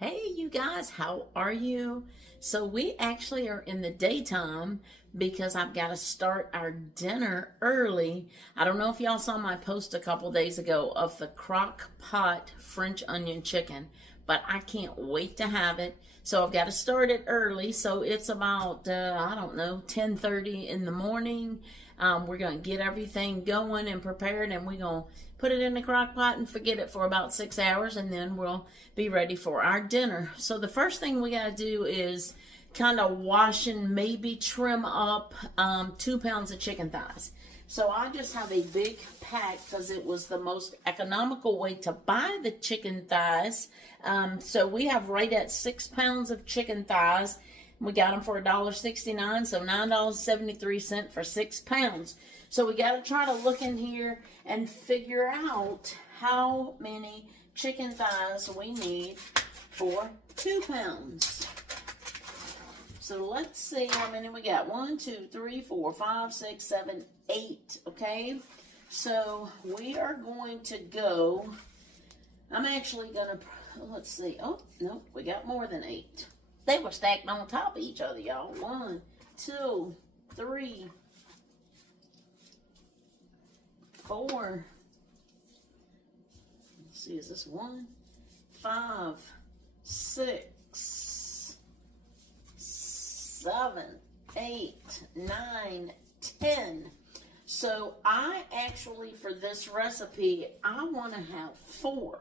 Hey, you guys, how are you? So we actually are in the daytime because I've got to start our dinner early. I don't know if y'all saw my post a couple days ago of the crock pot French onion chicken, but I can't wait to have it. So I've got to start it early. So it's about, I don't know, 10:30 in the morning. We're going to get everything going and prepared, and we're going to put it in the crock pot and forget it for about 6 hours, and then we'll be ready for our dinner. So the first thing we got to do is kind of wash and maybe trim up 2 pounds of chicken thighs. So I just have a big pack because it was the most economical way to buy the chicken thighs. So we have right at 6 pounds of chicken thighs. We got them for $1.69, so $9.73 for 6 pounds. So we got to try to look in here and figure out how many chicken thighs we need for 2 pounds. So let's see how many we got. 1, 2, 3, 4, 5, 6, 7, 8. Okay, so we are going to go. I'm actually gonna, let's see. Oh no, we got more than 8. They were stacked on top of each other, y'all. 1, 2, 3, 4. Let's see, is this 1, 5, 6, 7, 8, 9, 10. So I actually, for this recipe, I want to have 4.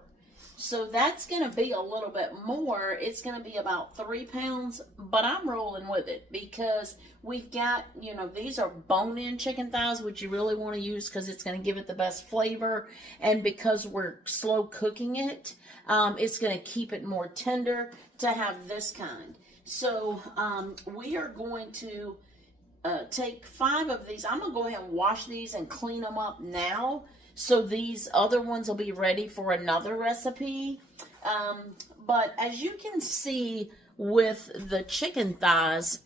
So that's going to be a little bit more. It's going to be about 3 pounds, but I'm rolling with it because we've got, you know, these are bone-in chicken thighs, which you really want to use because it's going to give it the best flavor. And because we're slow cooking it, it's going to keep it more tender to have this kind. So we are going to take 5 of these. I'm going to go ahead and wash these and clean them up now. So these other ones will be ready for another recipe. But as you can see with the chicken thighs,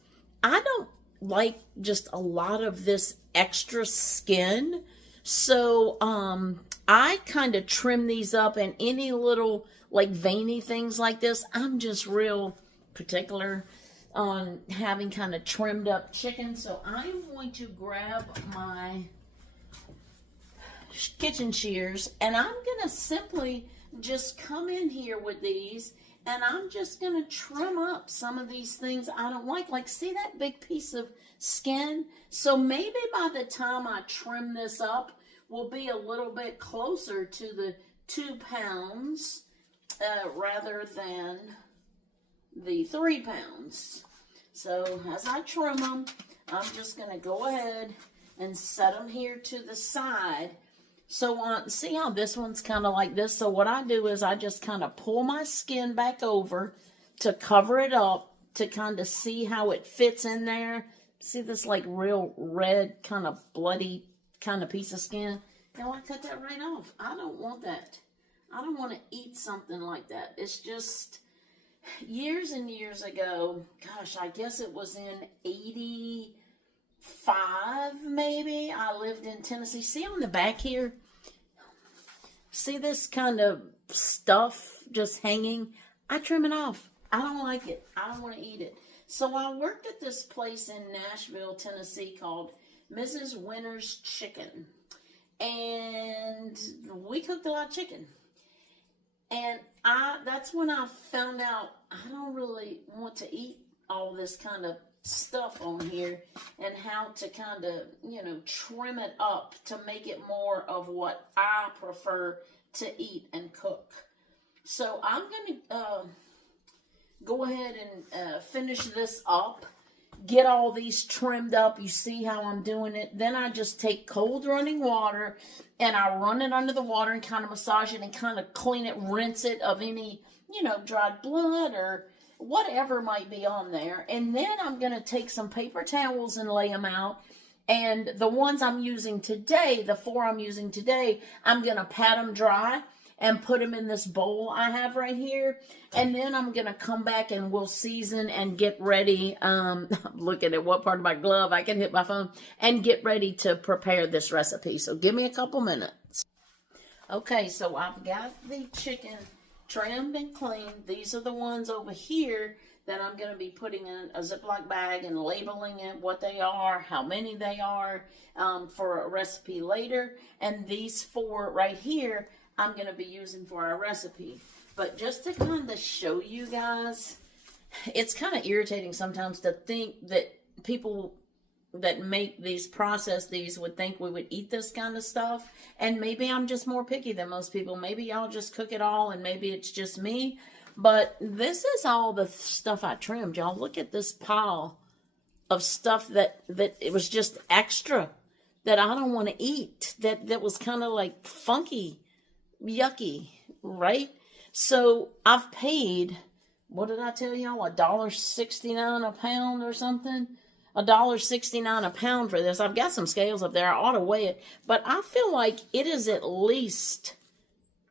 I don't like just a lot of this extra skin. So I kind of trim these up, and any little like veiny things like this, I'm just real particular on having kind of trimmed up chicken. So I'm going to grab my kitchen shears, and I'm gonna simply just come in here with these, and I'm just gonna trim up some of these things I don't like see that big piece of skin? So maybe by the time I trim this up, we'll be a little bit closer to the 2 pounds rather than the 3 pounds. So as I trim them, I'm just gonna go ahead and set them here to the side. So see how this one's kind of like this? So what I do is I just kind of pull my skin back over to cover it up to kind of see how it fits in there. See this like real red kind of bloody kind of piece of skin? Now I cut that right off. I don't want that. I don't want to eat something like that. It's just years and years ago, gosh, I guess it was in 85 maybe, I lived in Tennessee. See on the back here? See this kind of stuff just hanging? I trim it off. I don't like it. I don't want to eat it. So I worked at this place in Nashville, Tennessee called Mrs. Winter's Chicken. And we cooked a lot of chicken. And that's when I found out I don't really want to eat all this kind of stuff on here, and how to kind of, you know, trim it up to make it more of what I prefer to eat and cook. So I'm going to go ahead and finish this up, get all these trimmed up. You see how I'm doing it? Then I just take cold running water and I run it under the water and kind of massage it and kind of clean it, rinse it of any, you know, dried blood or whatever might be on there. And then I'm going to take some paper towels and lay them out. And the ones I'm using today, the 4 I'm using today, I'm going to pat them dry and put them in this bowl I have right here. And then I'm going to come back and we'll season and get ready. Looking at what part of my glove I can hit my phone, and get ready to prepare this recipe. So give me a couple minutes. Okay, so I've got the chicken trimmed and cleaned. These are the ones over here that I'm going to be putting in a Ziploc bag and labeling it, what they are, how many they are, for a recipe later. And these 4 right here, I'm going to be using for our recipe. But just to kind of show you guys, it's kind of irritating sometimes to think that people that make these, process these, would think we would eat this kind of stuff. And maybe I'm just more picky than most people. Maybe y'all just cook it all and maybe it's just me. But this is all the stuff I trimmed. Y'all look at this pile of stuff that it was just extra that I don't want to eat. That was kind of like funky, yucky, right? So I've paid, what did I tell y'all? $1.69 a pound or something? $1.69 a pound for this. I've got some scales up there. I ought to weigh it. But I feel like it is at least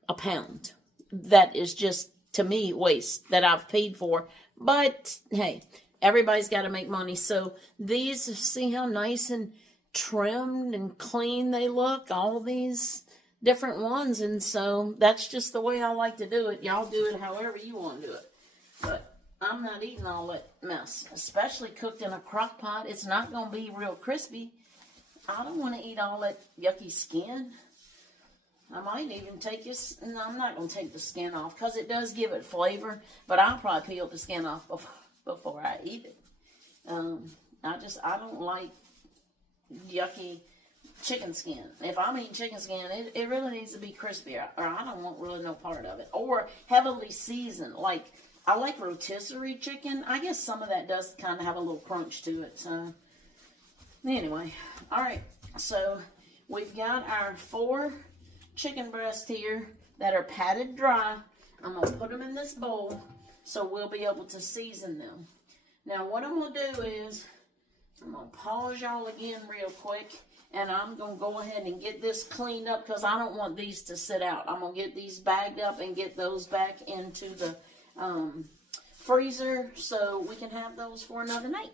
a pound. That is just, to me, waste that I've paid for. But hey, everybody's got to make money. So these, see how nice and trimmed and clean they look? All these different ones. And so that's just the way I like to do it. Y'all do it however you want to do it. But I'm not eating all that mess, especially cooked in a crock pot. It's not going to be real crispy. I don't want to eat all that yucky skin. I might even take this. No, I'm not going to take the skin off because it does give it flavor. But I'll probably peel the skin off before I eat it. I don't like yucky chicken skin. If I'm eating chicken skin, it really needs to be crispy, or I don't want really no part of it. Or heavily seasoned. Like, I like rotisserie chicken. I guess some of that does kind of have a little crunch to it. So, anyway. All right. So, we've got our 4 chicken breasts here that are patted dry. I'm going to put them in this bowl so we'll be able to season them. Now, what I'm going to do is, I'm going to pause y'all again real quick, and I'm going to go ahead and get this cleaned up because I don't want these to sit out. I'm going to get these bagged up and get those back into the freezer so we can have those for another night.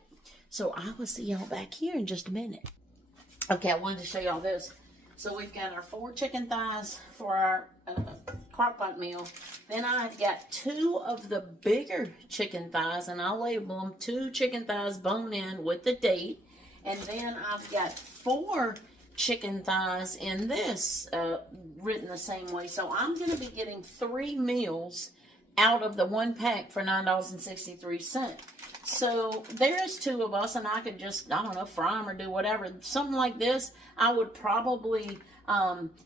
So I will see y'all back here in just a minute. Okay, I wanted to show y'all this. So we've got our 4 chicken thighs for our crock pot meal. Then I've got 2 of the bigger chicken thighs, and I'll label them 2 chicken thighs bone in with the date. And then I've got 4 chicken thighs in this written the same way. So I'm going to be getting 3 meals out of the 1 pack for $9.63. So there's 2 of us, and I could just, I don't know, fry them or do whatever. Something like this, I would probably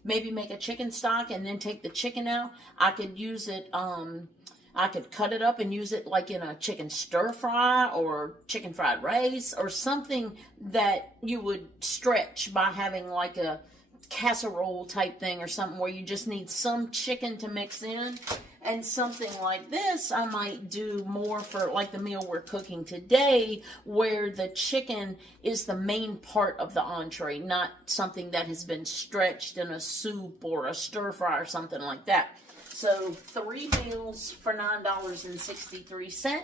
maybe make a chicken stock and then take the chicken out. I could use it, I could cut it up and use it like in a chicken stir fry or chicken fried rice or something that you would stretch by having like a casserole type thing or something where you just need some chicken to mix in. And something like this, I might do more for like the meal we're cooking today, where the chicken is the main part of the entree, not something that has been stretched in a soup or a stir fry or something like that. So 3 meals for $9.63.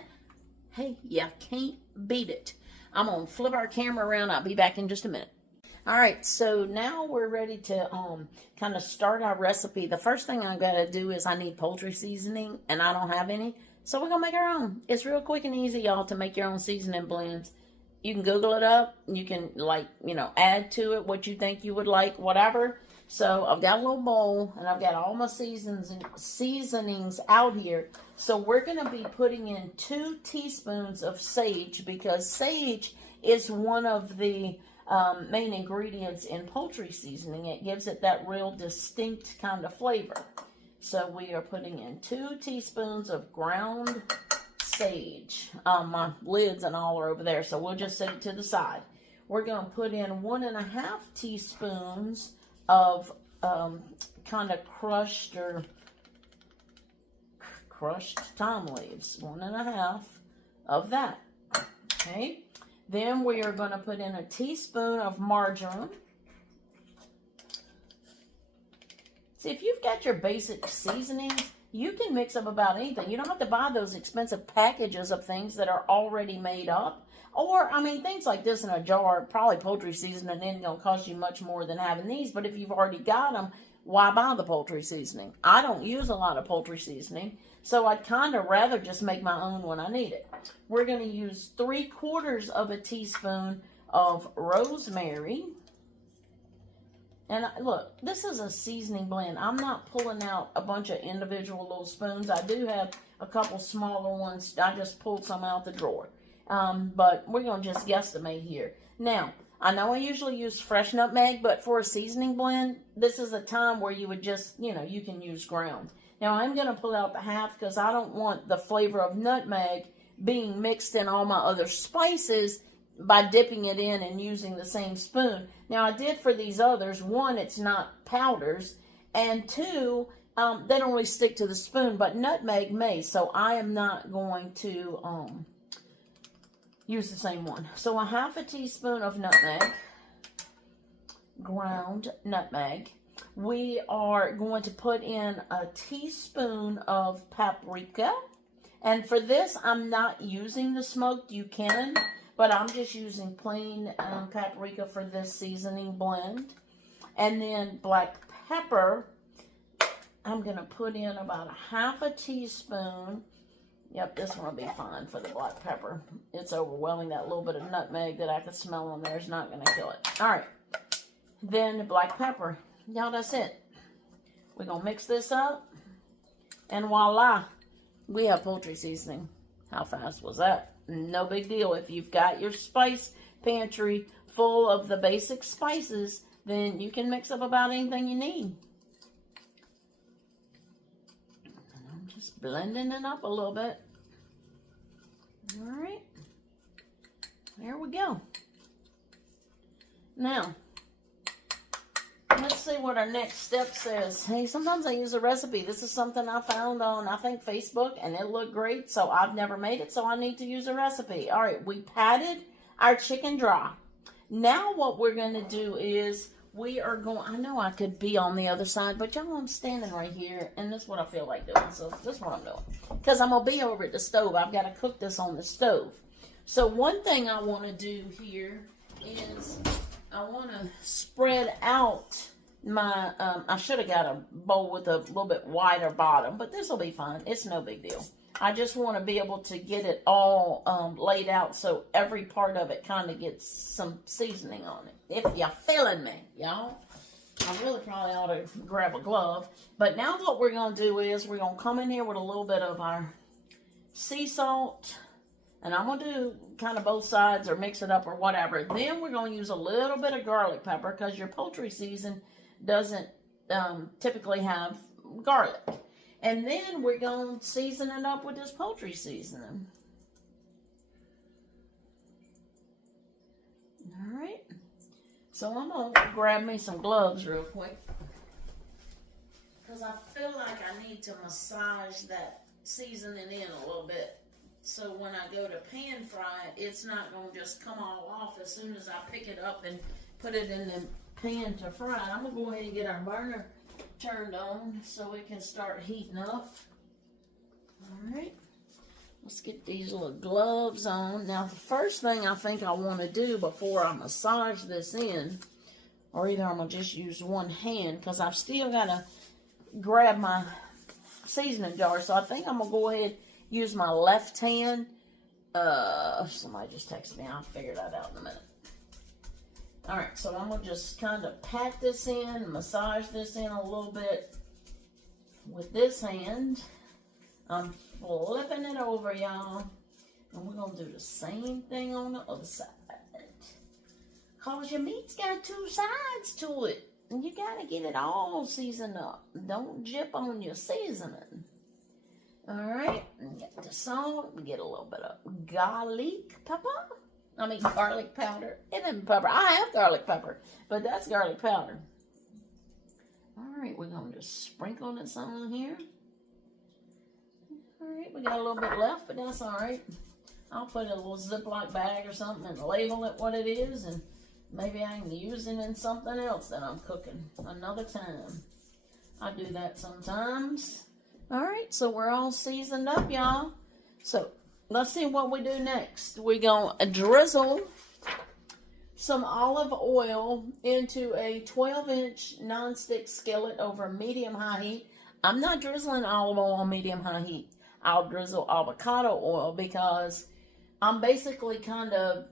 Hey, you can't beat it. I'm going to flip our camera around. I'll be back in just a minute. All right, so now we're ready to kind of start our recipe. The first thing I'm going to do is I need poultry seasoning, and I don't have any. So we're going to make our own. It's real quick and easy, y'all, to make your own seasoning blends. You can Google it up. You can, like, you know, add to it what you think you would like, whatever. So I've got a little bowl, and I've got all my seasonings out here. So we're going to be putting in 2 teaspoons of sage, because sage is one of the main ingredients in poultry seasoning. It gives it that real distinct kind of flavor. So we are putting in 2 teaspoons of ground sage. My lids and all are over there, so we'll just set it to the side. We're going to put in 1.5 teaspoons of kind of crushed thyme leaves. 1.5 of that. Okay. Then we are going to put in a teaspoon of margarine. See, if you've got your basic seasonings, you can mix up about anything. You don't have to buy those expensive packages of things that are already made up. Or, I mean, things like this in a jar, probably poultry seasoning isn't going to cost you much more than having these. But if you've already got them, why buy the poultry seasoning? I don't use a lot of poultry seasoning, so I'd kind of rather just make my own when I need it. We're going to use 3/4 of a teaspoon of rosemary. And look, this is a seasoning blend. I'm not pulling out a bunch of individual little spoons. I do have a couple smaller ones. I just pulled some out the drawer. But we're going to just guesstimate here. Now, I know I usually use fresh nutmeg, but for a seasoning blend, this is a time where you would just, you can use ground. Now, I'm going to pull out the half because I don't want the flavor of nutmeg being mixed in all my other spices by dipping it in and using the same spoon. Now, I did for these others. One, it's not powders. And two, they don't really stick to the spoon, but nutmeg may. So I am not going to use the same one. So a 1/2 teaspoon of nutmeg, ground nutmeg. We are going to put in a teaspoon of paprika. And for this, I'm not using the smoked. You can, but I'm just using plain paprika for this seasoning blend. And then black pepper, I'm going to put in about a 1/2 teaspoon. Yep, this one will be fine for the black pepper. It's overwhelming. That little bit of nutmeg that I could smell on there is not going to kill it. All right. Then the black pepper. Y'all, that's it. We're going to mix this up. And voila, we have poultry seasoning. How fast was that? No big deal. If you've got your spice pantry full of the basic spices, then you can mix up about anything you need. Just blending it up a little bit. All right. There we go. Now, let's see what our next step says. Hey, sometimes I use a recipe. This is something I found on, I think, Facebook, and it looked great, so I've never made it, so I need to use a recipe. All right, we patted our chicken dry. Now what we're going to do is we are going, I know I could be on the other side, but y'all, I'm standing right here, and this is what I feel like doing, so this is what I'm doing. Because I'm going to be over at the stove. I've got to cook this on the stove. So one thing I want to do here is I want to spread out my, I should have got a bowl with a little bit wider bottom, but this will be fine. It's no big deal. I just want to be able to get it all laid out so every part of it kind of gets some seasoning on it. If you're feeling me, y'all. I really probably ought to grab a glove. But now what we're going to do is we're going to come in here with a little bit of our sea salt. And I'm going to do kind of both sides or mix it up or whatever. Then we're going to use a little bit of garlic pepper because your poultry season doesn't typically have garlic. And then we're going to season it up with this poultry seasoning. All right. So I'm going to grab me some gloves real quick. Because I feel like I need to massage that seasoning in a little bit. So when I go to pan fry it, it's not going to just come all off as soon as I pick it up and put it in the pan to fry it. I'm going to go ahead and get our burner turned on so we can start heating up. All right. Let's get these little gloves on. Now, the first thing I think I want to do before I massage this in, or either I'm going to just use one hand because I've still got to grab my seasoning jar. So I think I'm going to go ahead and use my left hand. Somebody just texted me. I'll figure that out in a minute. All right, so I'm going to just kind of pat this in, massage this in a little bit with this hand. I'm flipping it over, y'all. And we're going to do the same thing on the other side. Because your meat's got two sides to it. And you got to get it all seasoned up. Don't jip on your seasoning. All right, and get the salt, and get a little bit of garlic pepper. I mean, garlic powder. It isn't pepper. I have garlic pepper, but that's garlic powder. All right, we're going to just sprinkle this on here. All right, we got a little bit left, but that's all right. I'll put a little Ziploc bag or something and label it what it is, and maybe I can use it in something else that I'm cooking another time. I do that sometimes. All right, so we're all seasoned up, y'all. So let's see what we do next. We're going to drizzle some olive oil into a 12-inch nonstick skillet over medium-high heat. I'm not drizzling olive oil on medium-high heat. I'll drizzle avocado oil because I'm basically kind of,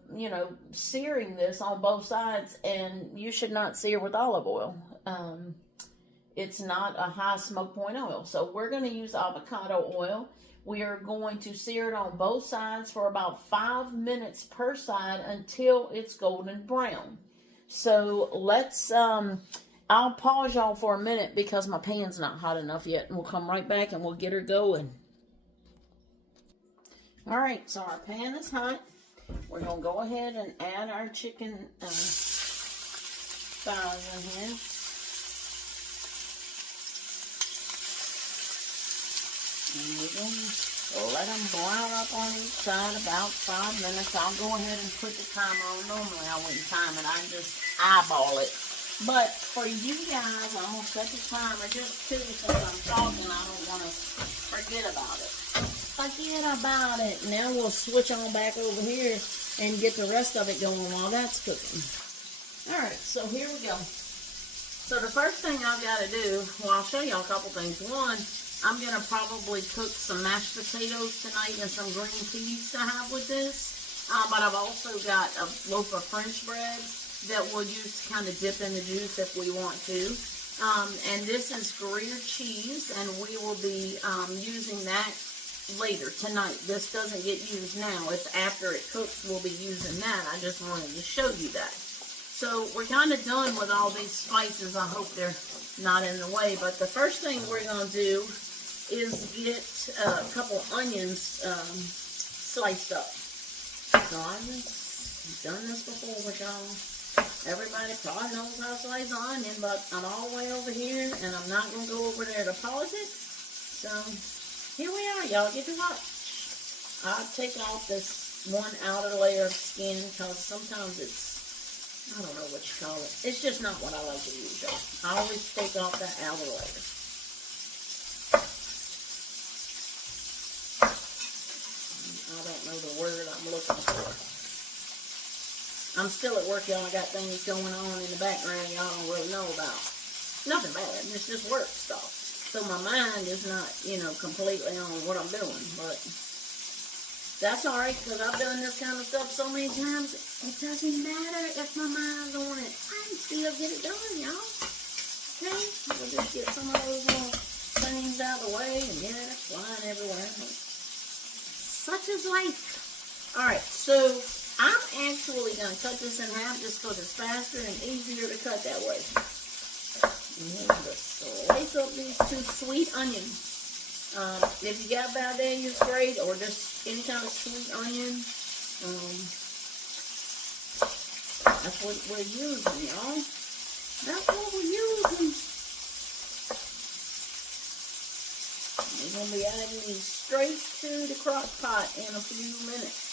searing this on both sides, and you should not sear with olive oil. It's not a high smoke point oil. So we're going to use avocado oil. We are going to sear it on both sides for about 5 minutes per side until it's golden brown. So let's, I'll pause y'all for a minute because my pan's not hot enough yet, and we'll come right back and we'll get her going. All right, so our pan is hot. We're going to go ahead and add our chicken thighs in here. And we're going to let them brown up on each side about 5 minutes. I'll go ahead and put the timer on. Normally I wouldn't time it. I just eyeball it. But for you guys, I'm going to set the timer just too, since I'm talking. I don't want to forget about it. Now we'll switch on back over here and get the rest of it going while that's cooking. Alright, so here we go. So the first thing I've got to do, well, I'll show y'all a couple things. One, I'm going to probably cook some mashed potatoes tonight and some green peas to have with this. But I've also got a loaf of French bread that we'll use to kind of dip in the juice if we want to. And this is Gruyere cheese, and we will be using that later tonight. This doesn't get used now. It's after it cooks we'll be using that. I just wanted to show you that. So we're kind of done with all these spices. I hope they're not in the way. But the first thing we're going to do is get a couple onions sliced up. So I've done this before with y'all. Everybody probably knows how to slice an onion, but I'm all the way over here and I'm not going to go over there to polish it. So here we are, y'all. Get to watch. I'll take off this one outer layer of skin because sometimes it's, I don't know what you call it. It's just not what I like to use, y'all. I always take off that outer layer. I don't know the word I'm looking for. I'm still at work, y'all. I got things going on in the background y'all don't really know about. Nothing bad. It's just work stuff. So my mind is not, completely on what I'm doing, but that's all right because I've done this kind of stuff so many times. It doesn't matter if my mind's on it. I can still get it done, y'all. Okay? We'll just get some of those little things out of the way, and yeah, it's flying everywhere. Such is life. All right, so I'm actually going to cut this in half just because it's faster and easier to cut that way. And then just slice up these 2 sweet onions. If you got Valdez, great, or just any kind of sweet onion. That's what we're using, y'all. That's what we're using. We're going to be adding these straight to the crock pot in a few minutes.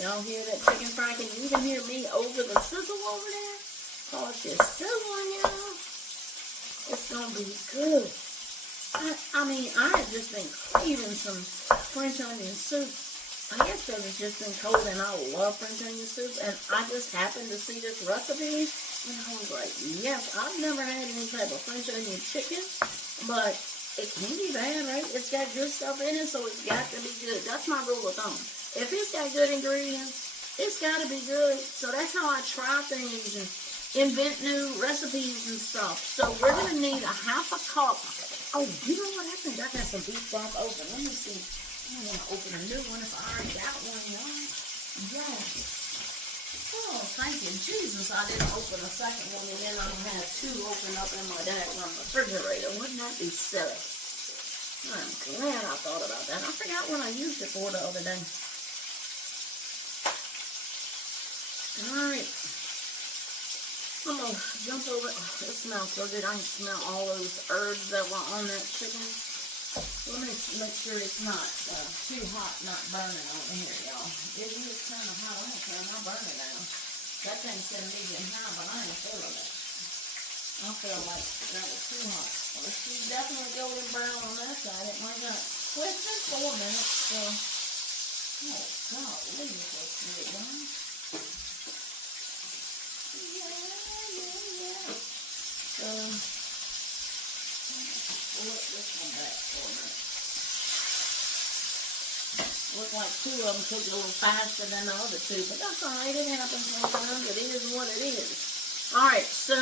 Y'all hear that chicken fry? Can you even hear me over the sizzle over there? Oh, it's just sizzling, y'all. It's going to be good. I mean, I have just been craving some French onion soup. I guess because it's just been cold and I love French onion soup. And I just happened to see this recipe. And I was like, yes, I've never had any type of French onion chicken. But it can't be bad, right? It's got good stuff in it, so it's got to be good. That's my rule of thumb. If it's got good ingredients, it's got to be good. So that's how I try things and invent new recipes and stuff. So we're going to need a half a cup. Oh, you know what? I think I got some beef broth open. Let me see. I don't want to open a new one if I already got one, y'all. Yes. Oh, thank you, Jesus. I didn't open a second one, and then I have 2 open up in my daggone refrigerator. Wouldn't that be silly? I'm glad I thought about that. I forgot what I used it for the other day. Alright. I'm going to jump over. Oh, it smells so good. I can smell all those herbs that were on that chicken. Let me make sure it's not too hot, not burning over here, y'all. It is kind of hot. I don't care. I'm not burning now. That thing said medium high, but I ain't feeling it. I feel like that was too hot. Well, she's definitely golden brown on that side. It might not twist in 4 minutes, so. Oh, God, leave it looks good, guys. Yeah. So, flip this one back for a minute. Look like two of them cooked a little faster than the other two, but that's all right. It happens sometimes. It is what it is. All right, so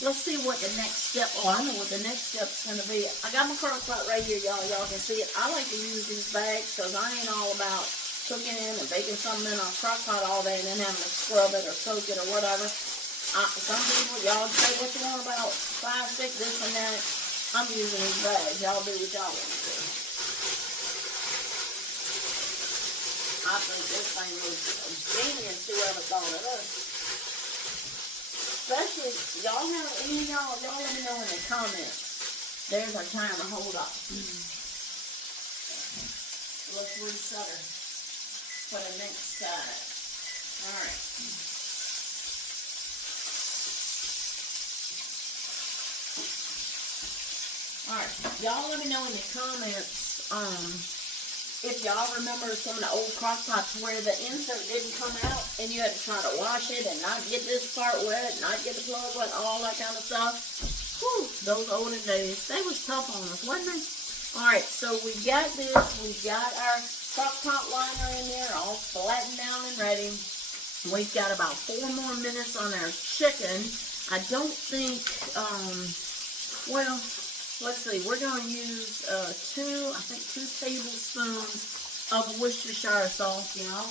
let's see what the next step. Oh, I know what the next step's gonna be. I got my crock pot right here, y'all. Y'all can see it. I like to use these bags because I ain't all about cooking and baking something in a crock pot all day and then having to scrub it or soak it or whatever. Some people, y'all say what you want about 5, 6, this and that. I'm using these bags. Y'all do what y'all want to do. I think this thing was genius, whoever thought of us. Especially, y'all have any of y'all let me know in the comments. There's our timer, hold up. Let's reset her for the next side. Alright. Alright, y'all let me know in the comments, if y'all remember some of the old crock pots where the insert didn't come out and you had to try to wash it and not get this part wet, not get the plug wet, all that kind of stuff. Whew, those olden days, they was tough on us, wasn't they? Alright, so we got this, we got our crock pot liner in there, all flattened down and ready. We've got about 4 more minutes on our chicken. I don't think, well, let's see, we're going to use 2 tablespoons of Worcestershire sauce, y'all.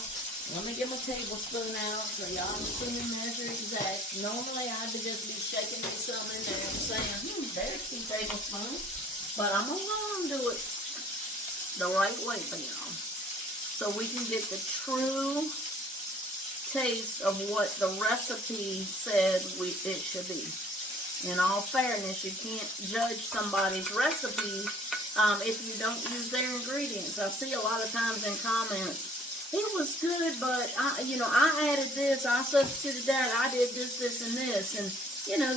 Let me get my tablespoon out so y'all can see me measure exact. Normally, I'd just be shaking this something in there and saying, there's 2 tablespoons. But I'm going to go and do it the right way for y'all. So we can get the true taste of what the recipe said it should be. In all fairness, you can't judge somebody's recipe if you don't use their ingredients. I see a lot of times in comments, it was good, but I added this, I substituted that, I did this, and this, and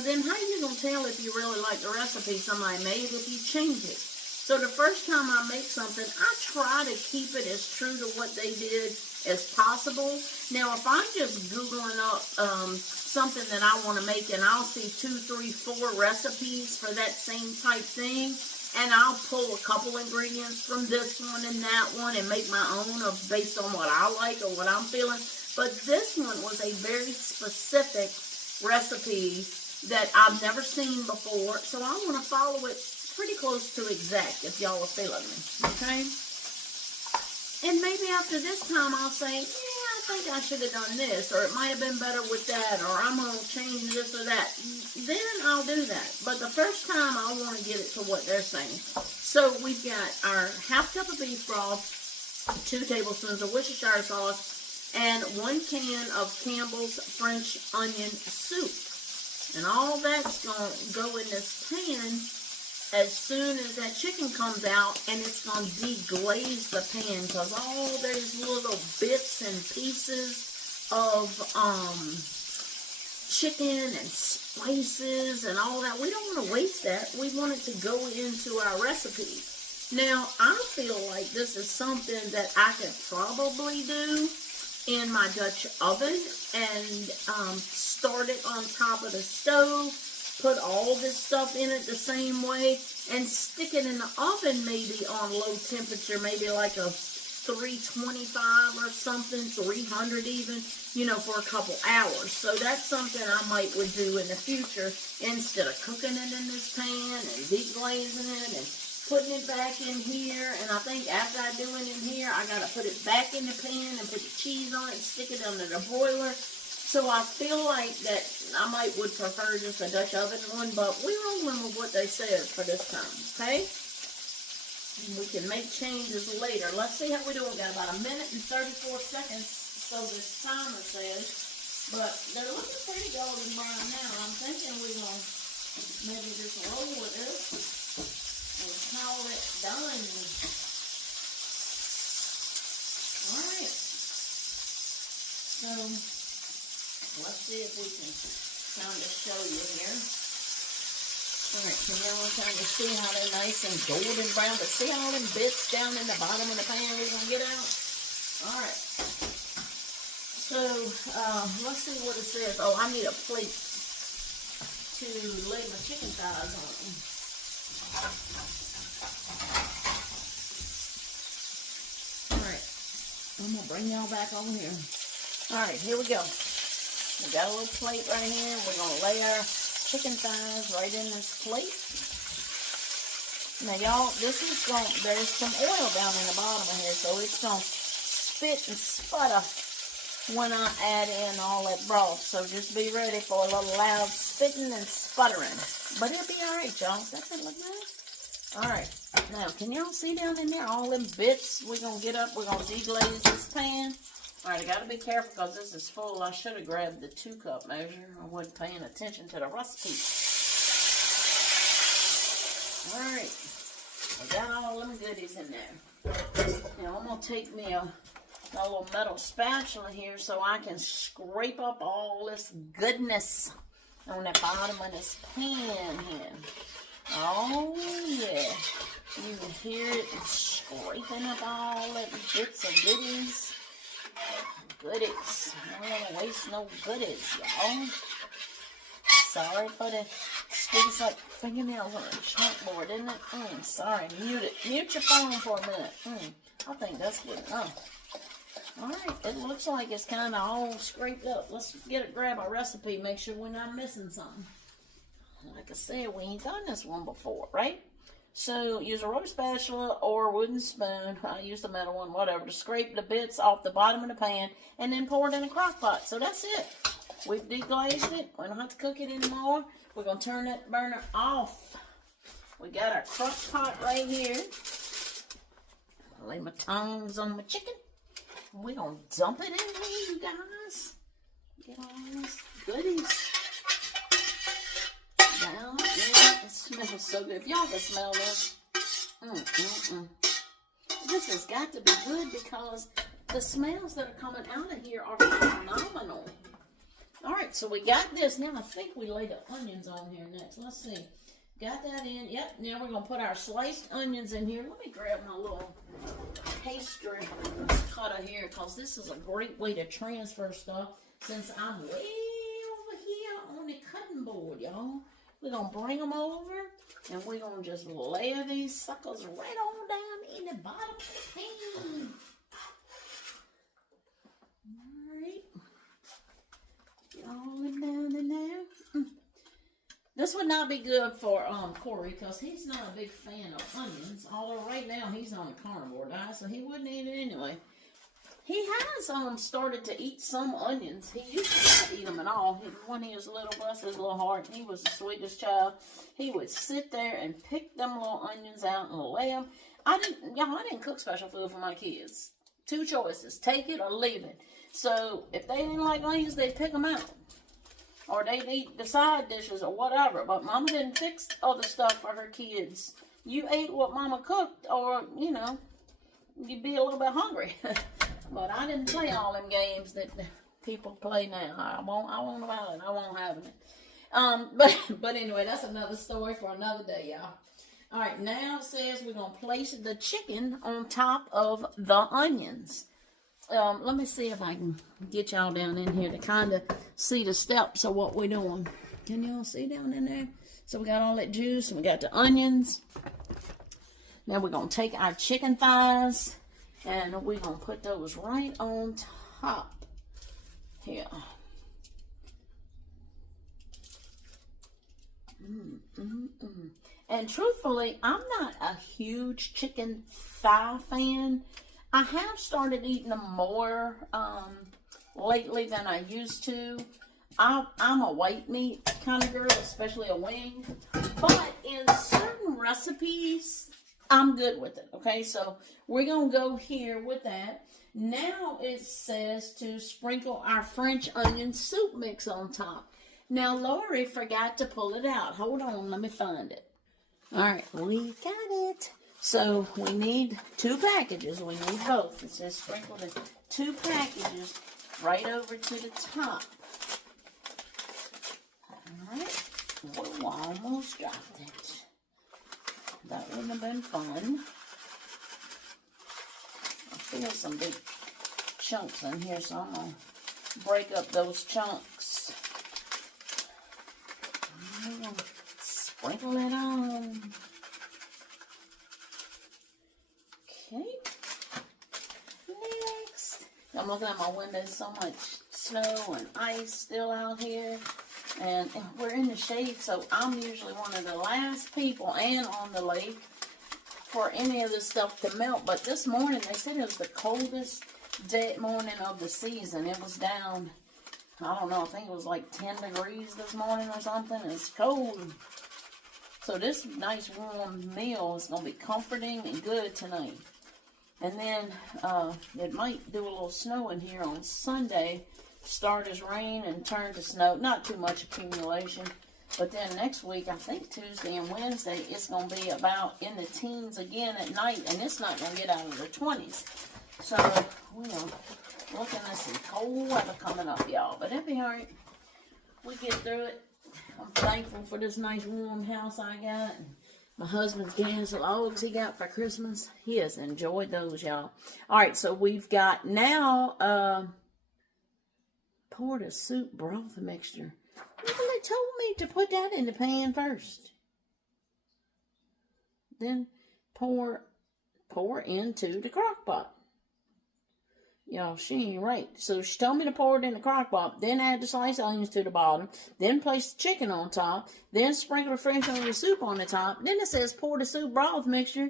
then how you gonna tell if you really like the recipe somebody made if you change it? So the first time I make something, I try to keep it as true to what they did as possible. Now, if I'm just Googling up something that I want to make and I'll see 2, 3, 4 recipes for that same type thing, and I'll pull a couple ingredients from this one and that one and make my own based on what I like or what I'm feeling. But this one was a very specific recipe that I've never seen before, so I want to follow it pretty close to exact if y'all are feeling me, okay? And maybe after this time I'll say, yeah, I think I should have done this, or it might have been better with that, or I'm going to change this or that. Then I'll do that. But the first time I want to get it to what they're saying. So we've got our half cup of beef broth, 2 tablespoons of Worcestershire sauce, and 1 can of Campbell's French onion soup. And all that's going to go in this pan as soon as that chicken comes out, and it's going to deglaze the pan because all those little bits and pieces of chicken and spices and all that, we don't want to waste that. We want it to go into our recipe. Now, I feel like this is something that I could probably do in my Dutch oven and start it on top of the stove. Put all this stuff in it the same way and stick it in the oven maybe on low temperature, maybe like a 325 or something, 300 even, for a couple hours. So that's something I would do in the future instead of cooking it in this pan and deglazing it and putting it back in here. And I think after I do it in here, I got to put it back in the pan and put the cheese on it and stick it under the broiler. So I feel like that I would prefer just a Dutch oven one, but we're rolling with what they said for this time, okay? We can make changes later. Let's see how we're doing. Got about 1 minute and 34 seconds, so this timer says. But they're looking pretty golden brown now. I'm thinking we're going to maybe just roll with it and call it done. All right. So let's see if we can kind of show you here. Alright, can y'all kind of see how they're nice and golden brown? But see all them bits down in the bottom of the pan we're going to get out? Alright. So, let's see what it says. Oh, I need a plate to lay my chicken thighs on. Alright, I'm going to bring y'all back over here. Alright, here we go. We got a little plate right here. We're going to lay our chicken thighs right in this plate. Now, y'all, this is going to, there's some oil down in the bottom of here, so it's going to spit and sputter when I add in all that broth. So just be ready for a little loud spitting and sputtering. But it'll be alright, y'all. Does that look nice? Alright. Now, can y'all see down in there all them bits? We're going to get up. We're going to deglaze this pan. Alright, I got to be careful because this is full. I should have grabbed the 2-cup measure. I wasn't paying attention to the recipe. Alright. I got all them goodies in there. Now, I'm going to take me a little metal spatula here so I can scrape up all this goodness on the bottom of this pan here. Oh, yeah. You can hear it scraping up all that bits of goodies. Goodies. I don't want to waste no goodies, y'all. Sorry for the squeeze like fingernails on a chalkboard, isn't it? Sorry. Mute it. Mute your phone for a minute. I think that's good enough. Alright, it looks like it's kind of all scraped up. Let's grab our recipe, make sure we're not missing something. Like I said, we ain't done this one before, right? So, use a rubber spatula or a wooden spoon. I used a metal one, whatever, to scrape the bits off the bottom of the pan and then pour it in a crock pot. So that's it. We've deglazed it. We don't have to cook it anymore. We're going to turn that burner off. We got our crock pot right here. I'll lay my tongs on my chicken. We're going to dump it in here, you guys. Get all these goodies. Down. Yeah, it smells so good. If y'all can smell this. This has got to be good because the smells that are coming out of here are phenomenal. Alright, so we got this. Now I think we lay the onions on here next. Let's see. Got that in. Yep, now we're going to put our sliced onions in here. Let me grab my little pastry cutter here because this is a great way to transfer stuff since I'm way over here on the cutting board, y'all. We're going to bring them over and we're going to just layer these suckers right on down in the bottom of the pan. Alright. Get all them down in there. This would not be good for Corey because he's not a big fan of onions. Although right now he's on a carnivore diet, so he wouldn't eat it anyway. He has started to eat some onions. He used to not eat them at all. When he was little, bless his little heart, he was the sweetest child. He would sit there and pick them little onions out and lay them. I didn't cook special food for my kids. 2 choices: take it or leave it. So if they didn't like onions, they'd pick them out. Or they'd eat the side dishes or whatever. But Mama didn't fix other stuff for her kids. You ate what Mama cooked or, you know, you'd be a little bit hungry. But I didn't play all them games that people play now. I won't allow it. I won't have it. But anyway, that's another story for another day, y'all. All right, now it says we're going to place the chicken on top of the onions. Let me see if I can get y'all down in here to kind of see the steps of what we're doing. Can y'all see down in there? So we got all that juice and we got the onions. Now we're going to take our chicken thighs and we're going to put those right on top here. And truthfully, I'm not a huge chicken thigh fan. I have started eating them more lately than I used to. I'm a white meat kind of girl, especially a wing. But in certain recipes, I'm good with it. Okay, so we're going to go here with that. Now it says to sprinkle our French onion soup mix on top. Now, Lori forgot to pull it out. Hold on, let me find it. All right, we got it. So we need 2 packages. We need both. It says sprinkle the 2 packages right over to the top. Alright. We almost dropped it. That wouldn't have been fun. I feel some big chunks in here, so I'm going to break up those chunks. I'm gonna sprinkle it on. Okay. Next. I'm looking at my window, so much snow and ice still out here. And we're in the shade, so I'm usually one of the last people and on the lake for any of this stuff to melt. But this morning, they said it was the coldest morning of the season. It was down, I don't know, I think it was like 10 degrees this morning or something. It's cold. So this nice warm meal is going to be comforting and good tonight. And then it might do a little snow in here on Sunday. Start as rain and turn to snow. Not too much accumulation. But then next week, I think Tuesday and Wednesday, it's going to be about in the teens again at night. And it's not going to get out of the 20s. So, we're looking at some cold weather coming up, y'all. But it'll be all right. We get through it. I'm thankful for this nice warm house I got. My husband's gas logs he got for Christmas. He has enjoyed those, y'all. All right, so we've got now poured a soup broth mixture. Well, they told me to put that in the pan first. Then pour into the crock pot. Y'all, she ain't right. So she told me to pour it in the crock pot, then add the sliced onions to the bottom, then place the chicken on top, then sprinkle the French onion soup on the top. Then it says pour the soup broth mixture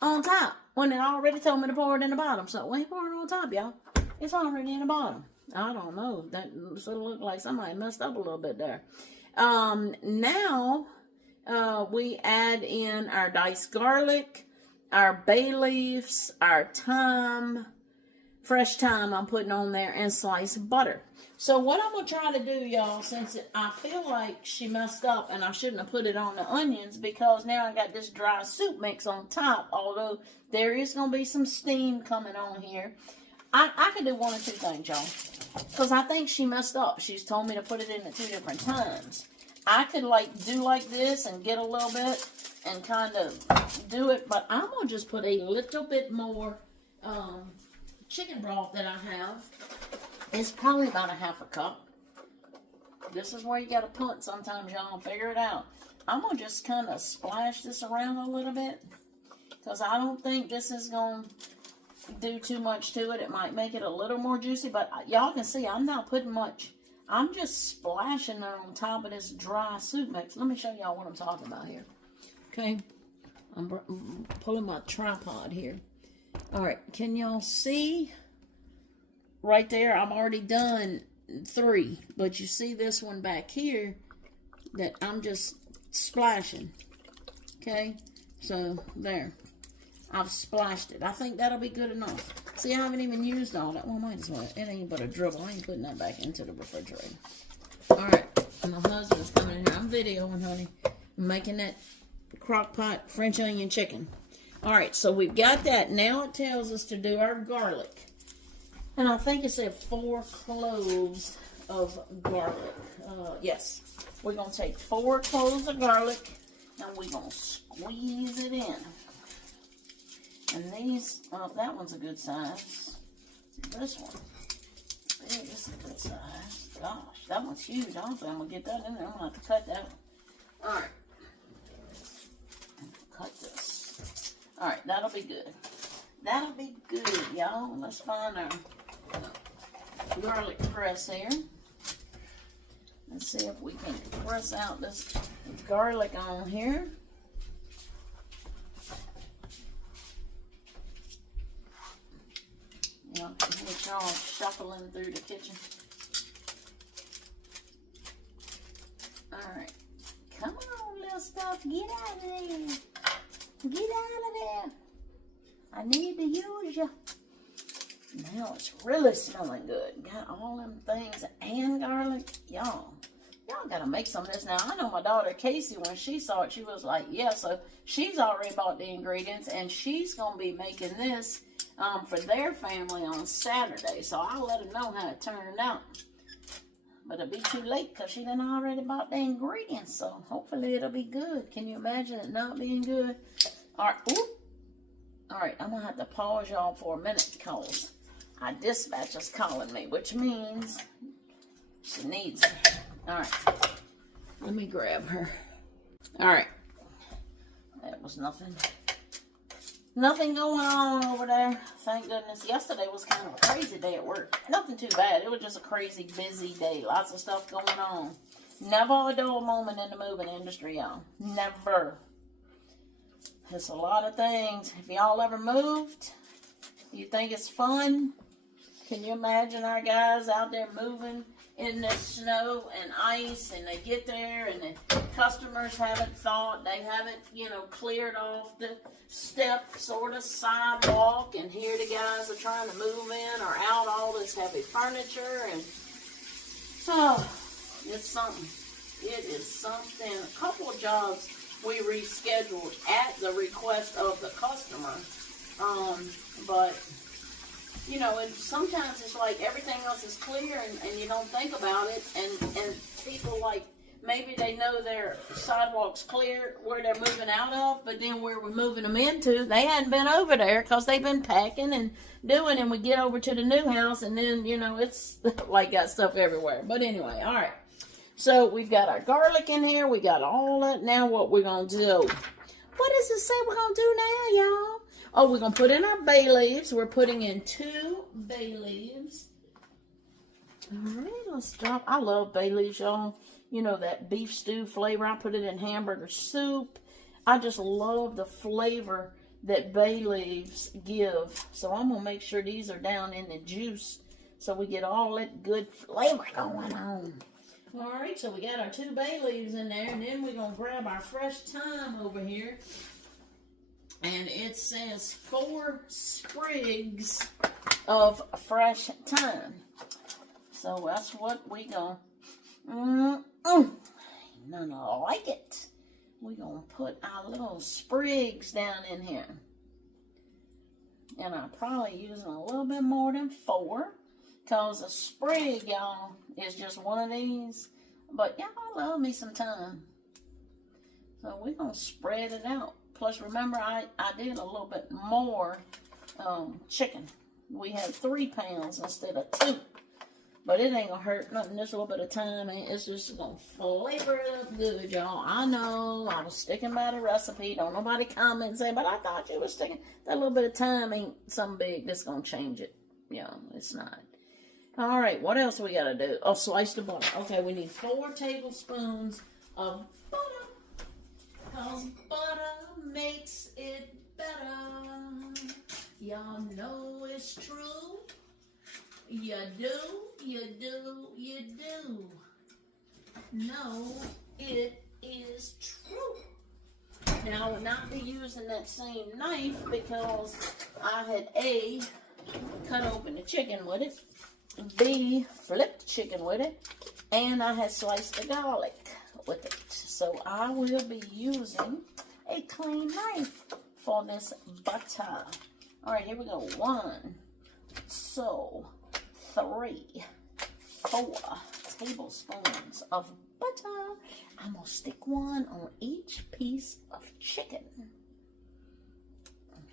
on top, when it already told me to pour it in the bottom. So we pour it on top, y'all. It's already in the bottom. I don't know. That sort of looked like somebody messed up a little bit there. Now, we add in our diced garlic, our bay leaves, our thyme, fresh thyme I'm putting on there, and sliced butter. So what I'm going to try to do, y'all, since I feel like she messed up and I shouldn't have put it on the onions, because now I got this dry soup mix on top, although there is going to be some steam coming on here. I could do one or two things, y'all, because I think she messed up. She's told me to put it in at 2 different times. I could do like this and get a little bit and kind of do it, but I'm going to just put a little bit more chicken broth that I have. It's probably about a half a cup. This is where you got to punt sometimes, y'all, figure it out. I'm going to just kind of splash this around a little bit, because I don't think this is going to do too much to it. It might make it a little more juicy, but y'all can see I'm not putting much. I'm just splashing it on top of this dry soup mix. Let me show y'all what I'm talking about here. Okay, I'm pulling my tripod here. All right, can y'all see right there? I've already done 3, but you see this one back here that I'm just splashing. Okay, so there. I've splashed it. I think that'll be good enough. See, I haven't even used all that. Well, might as well. It ain't but a dribble. I ain't putting that back into the refrigerator. All right. My husband's coming in here. I'm videoing, honey. I'm making that crock pot French onion chicken. All right. So we've got that. Now it tells us to do our garlic. And I think it said 4 cloves of garlic. Yes. We're going to take 4 cloves of garlic and we're going to squeeze it in. And these, that one's a good size. This one, this is a good size. Gosh, that one's huge. I don't think I'm going to get that in there. I'm going to have to cut that one. Alright. Cut this. Alright, that'll be good. That'll be good, y'all. Let's find our garlic press here. Let's see if we can press out this garlic on here. You know, which y'all shuffling through the kitchen. Alright. Come on, little stuff. Get out of there. Get out of there. I need to use you. Now it's really smelling good. Got all them things and garlic. Y'all gotta make some of this now. I know my daughter Casey, when she saw it, she was like, yeah, so she's already bought the ingredients and she's gonna be making this for their family on Saturday. So I'll let her know how it turned out. But it'll be too late because she done already bought the ingredients. So hopefully it'll be good. Can you imagine it not being good? All right, I'm gonna have to pause y'all for a minute because Our dispatch is calling me, which means she needs her. All right. Let me grab her. All right. That was nothing. Nothing going on over there. Thank goodness. Yesterday was kind of a crazy day at work. Nothing too bad. It was just a crazy, busy day. Lots of stuff going on. Never a dull moment in the moving industry, y'all. Never. It's a lot of things. If y'all ever moved, you think it's fun? Can you imagine our guys out there moving in the snow and ice, and they get there and the customers haven't thought, they haven't, cleared off the steps or the sidewalk, and here the guys are trying to move in or out all this heavy furniture, and it's something. It is something. A couple of jobs we rescheduled at the request of the customer, but sometimes it's like everything else is clear and you don't think about it, and people, like, maybe they know their sidewalk's clear where they're moving out of, but then where we're moving them into, they hadn't been over there because they've been packing and doing, and we get over to the new house, and then, it's like got stuff everywhere. But anyway, all right. So we've got our garlic in here. We got all that. Now what we're going to do? What does it say we're going to do now, y'all? Oh, we're going to put in our bay leaves. We're putting in 2 bay leaves. All right, let's drop. I love bay leaves, y'all. That beef stew flavor. I put it in hamburger soup. I just love the flavor that bay leaves give. So I'm going to make sure these are down in the juice so we get all that good flavor going on. All right, so we got our 2 bay leaves in there, and then we're going to grab our fresh thyme over here. And it says 4 sprigs of fresh thyme. So that's what we going to, none like it. We're going to put our little sprigs down in here. And I'm probably using a little bit more than 4. Because a sprig, y'all, is just one of these. But y'all love me some thyme. So we're going to spread it out. Plus, remember, I did a little bit more chicken. We had 3 pounds instead of 2. But it ain't going to hurt nothing. Just a little bit of thyme. It's just going to flavor it up good, y'all. I know I was sticking by the recipe. Don't nobody comment and say, but I thought you were sticking. That little bit of thyme ain't something big that's going to change it. It's not. All right, what else we got to do? Oh, slice the butter. Okay, we need 4 tablespoons of butter. Because butter makes it better. Y'all know it's true. You do, you do, you do. No, it is true. Now, I will not be using that same knife because I had A, cut open the chicken with it, B, flipped the chicken with it, and I had sliced the garlic with it. So I will be using a clean knife for this butter. All right, here we go. 1, 2, 3, 4 tablespoons of butter. I'm going to stick 1 on each piece of chicken.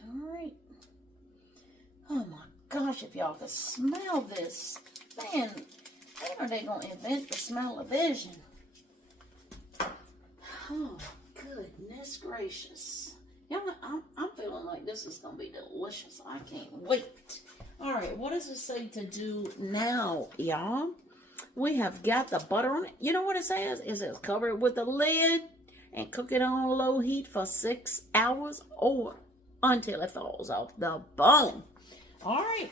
All right. Oh my gosh, if y'all could smell this. Man, when are they going to invent the smell of vision? Oh, goodness gracious. Y'all, I'm feeling like this is going to be delicious. I can't wait. All right, what does it say to do now, y'all? We have got the butter on it. You know what it says? It says cover it with a lid and cook it on low heat for 6 hours or until it falls off the bone. All right.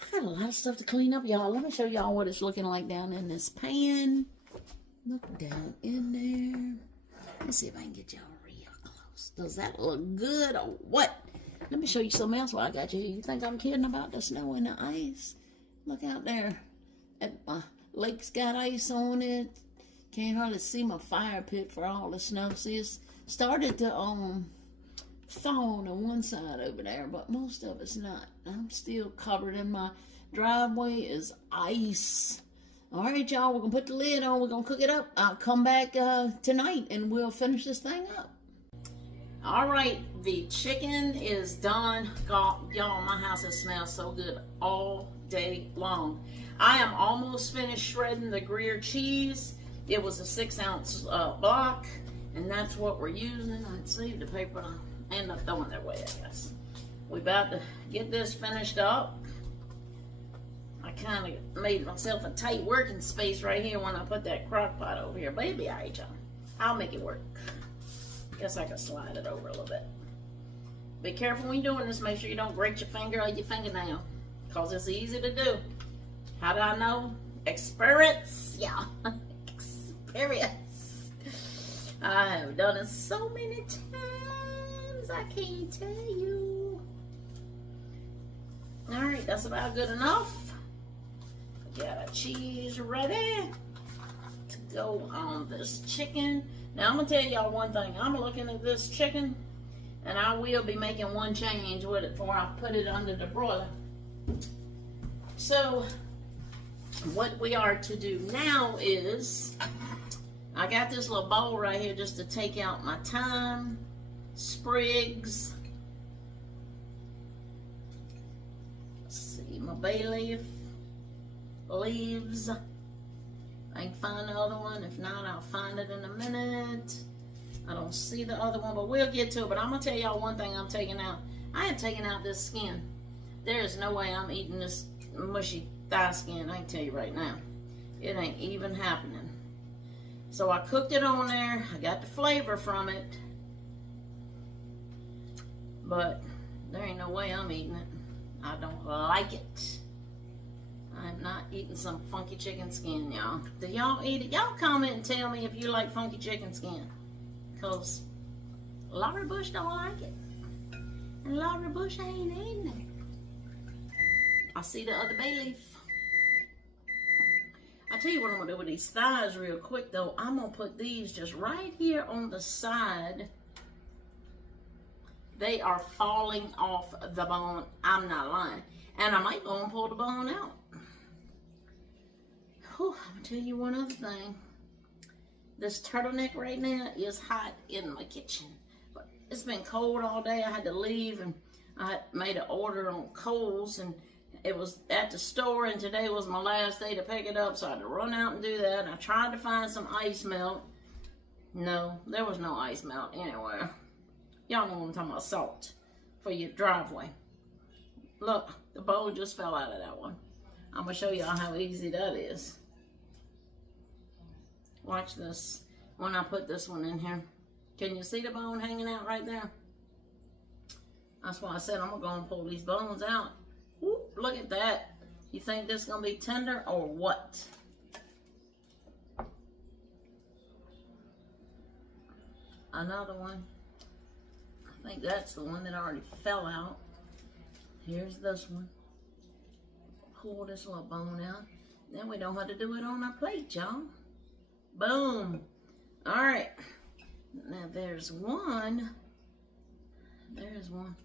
I got a lot of stuff to clean up, y'all. Let me show y'all what it's looking like down in this pan. Look down in there. Let's see if I can get y'all real close. Does that look good or what? Let me show you something else while I got you here. You think I'm kidding about the snow and the ice? Look out there. My lake's got ice on it. Can't hardly see my fire pit for all the snow. See, it's started to thaw on one side over there, but most of it's not. I'm still covered, and my driveway is ice. All right, y'all, we're going to put the lid on. We're going to cook it up. I'll come back tonight, and we'll finish this thing up. All right, the chicken is done. Y'all, my house has smelled so good all day long. I am almost finished shredding the Gruyere cheese. It was a 6-ounce block, and that's what we're using. I saved the paper. I ended up throwing it away, I guess. We're about to get this finished up. I kind of made myself a tight working space right here when I put that crock pot over here. But it'll be all right, y'all. I'll make it work. Guess I can slide it over a little bit. Be careful when you're doing this. Make sure you don't break your finger or your fingernail, because it's easy to do. How do I know? Experience. Yeah. Experience. I have done it so many times, I can't tell you. All right, that's about good enough. Got our cheese ready to go on this chicken. Now I'm gonna tell y'all one thing. I'm looking at this chicken, and I will be making one change with it before I put it under the broiler. So what we are to do now is, I got this little bowl right here just to take out my thyme, sprigs, let's see, my bay leaves. I can find the other one. If not, I'll find it in a minute. I don't see the other one, but we'll get to it. But I'm going to tell y'all one thing I'm taking out. I am taking out this skin. There is no way I'm eating this mushy thigh skin. I can tell you right now. It ain't even happening. So I cooked it on there. I got the flavor from it. But there ain't no way I'm eating it. I don't like it. I'm not eating some funky chicken skin, y'all. Do y'all eat it? Y'all comment and tell me if you like funky chicken skin. Because Laura Bush don't like it. And Laura Bush ain't eating it. I see the other bay leaf. I'll tell you what I'm going to do with these thighs real quick, though. I'm going to put these just right here on the side. They are falling off the bone. I'm not lying. And I might go and pull the bone out. Whew, I'm going to tell you one other thing. This turtleneck right now is hot in my kitchen. But it's been cold all day. I had to leave, and I made an order on Kohl's, and it was at the store, and today was my last day to pick it up, so I had to run out and do that. And I tried to find some ice melt. No, there was no ice melt anywhere. Y'all know what I'm talking about, salt for your driveway. Look, the bowl just fell out of that one. I'm going to show y'all how easy that is. Watch this when I put this one in here. Can you see the bone hanging out right there? That's why I said I'm going to go and pull these bones out. Whoop, look at that. You think this is going to be tender or what? Another one. I think that's the one that already fell out. Here's this one. Pull this little bone out. Then we don't have to do it on our plate, y'all. Boom. All right. Now there's one. There's one.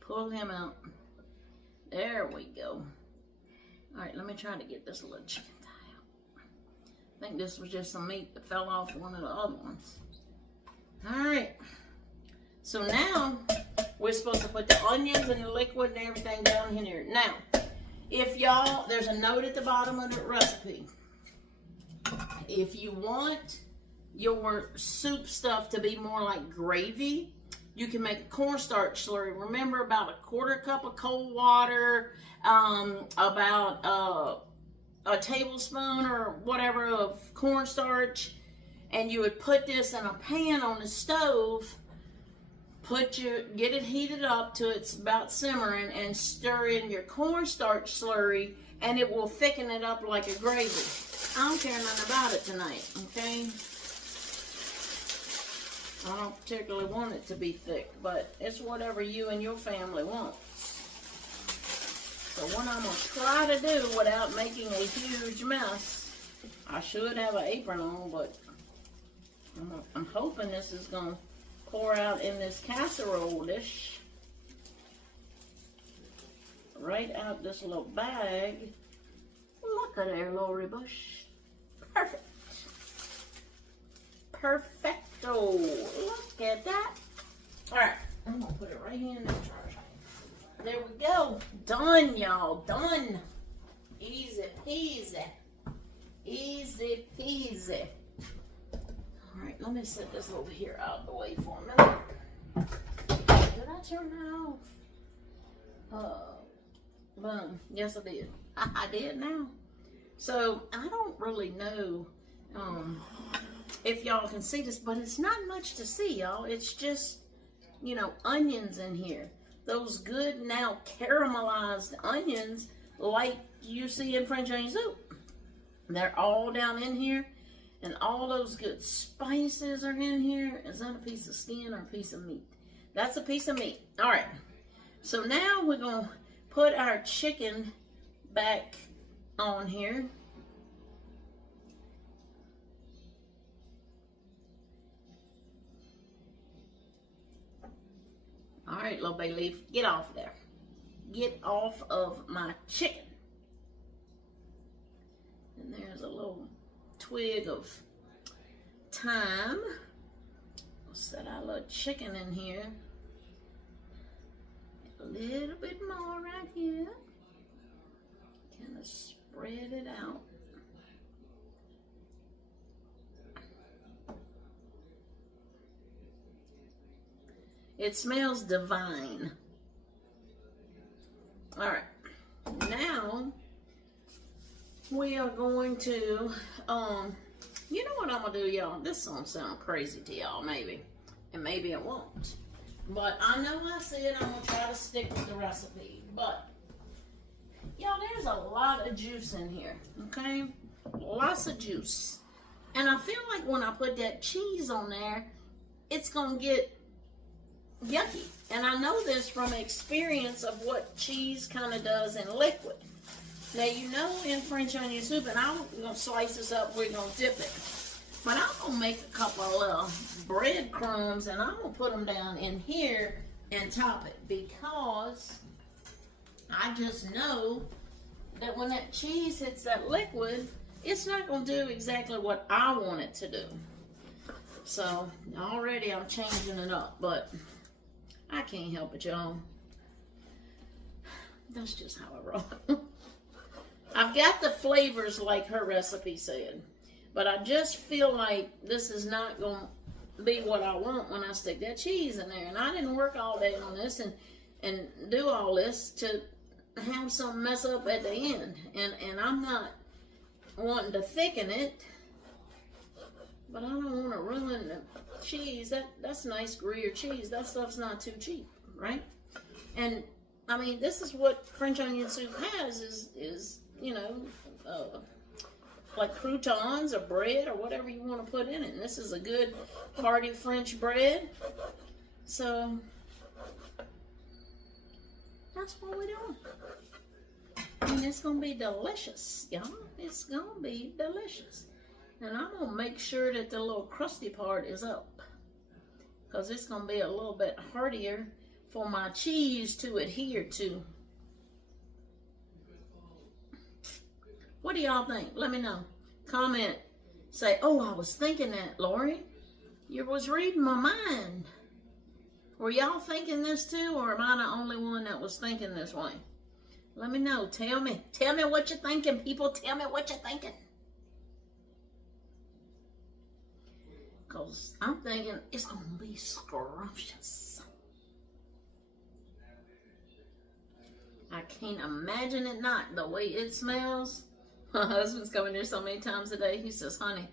Pull him out. There we go. All right, let me try to get this little chicken thigh out. I think this was just some meat that fell off one of the other ones. All right. So now we're supposed to put the onions and the liquid and everything down in here. Now, if y'all, there's a note at the bottom of the recipe. If you want your soup stuff to be more like gravy, you can make a cornstarch slurry. Remember, about a 1/4 cup of cold water, about a tablespoon or whatever of cornstarch, and you would put this in a pan on the stove. Get it heated up to it's about simmering, and stir in your cornstarch slurry, and it will thicken it up like a gravy. I don't care nothing about it tonight, okay? I don't particularly want it to be thick, but it's whatever you and your family want. So what I'm going to try to do without making a huge mess, I should have an apron on, but I'm hoping this is going to pour out in this casserole dish. Right out this little bag. Look at there, Lori Bush. Perfect. Perfecto. Look at that. All right, I'm gonna put it right here in the trash. There we go. Done, y'all. Done. Easy peasy. Easy peasy. All right, let me set this over here out of the way for a minute. Did I turn that off? Boom. Yes, I did. I did now. So I don't really know if y'all can see this, but it's not much to see, y'all. It's just, you know, onions in here. Those good now caramelized onions like you see in French onion soup. They're all down in here, and all those good spices are in here. Is that a piece of skin or a piece of meat? That's a piece of meat. All right. So now we're going to put our chicken back on here. All right, little bay leaf, get off there. Get off of my chicken. And there's a little twig of thyme. We'll set our little chicken in here. A little bit more right here. Kind of spread it out. It smells divine. All right, now we are going to, you know what I'm gonna do, y'all? This is gonna sound crazy to y'all, maybe, and maybe it won't. But I know I said I'm gonna try to stick with the recipe, but y'all, there's a lot of juice in here, okay? Lots of juice. And I feel like when I put that cheese on there, it's gonna get yucky. And I know this from experience of what cheese kind of does in liquid. Now, you know, in French onion soup, and I'm going to slice this up, we're going to dip it. But I'm going to make a couple of little breadcrumbs, and I'm going to put them down in here and top it, because I just know that when that cheese hits that liquid, it's not going to do exactly what I want it to do. So, already I'm changing it up, but I can't help it, y'all. That's just how I roll. I've got the flavors like her recipe said, but I just feel like this is not going to be what I want when I stick that cheese in there. And I didn't work all day on this and do all this to have something mess up at the end. And I'm not wanting to thicken it, but I don't want to ruin the cheese. That's nice Gruyere cheese. That stuff's not too cheap, right? And I mean, this is what French onion soup has is you know, like croutons or bread or whatever you want to put in it. And this is a good hearty French bread. So that's what we're doing. And it's going to be delicious, y'all. It's going to be delicious. And I'm going to make sure that the little crusty part is up, because it's going to be a little bit heartier for my cheese to adhere to. What do y'all think? Let me know. Comment. Say, oh, I was thinking that, Lori. You was reading my mind. Were y'all thinking this too, or am I the only one that was thinking this way? Let me know. Tell me. Tell me what you're thinking, people. Tell me what you're thinking. Because I'm thinking it's going to be scrumptious. I can't imagine it not. The way it smells. My husband's coming here so many times a day. He says, honey,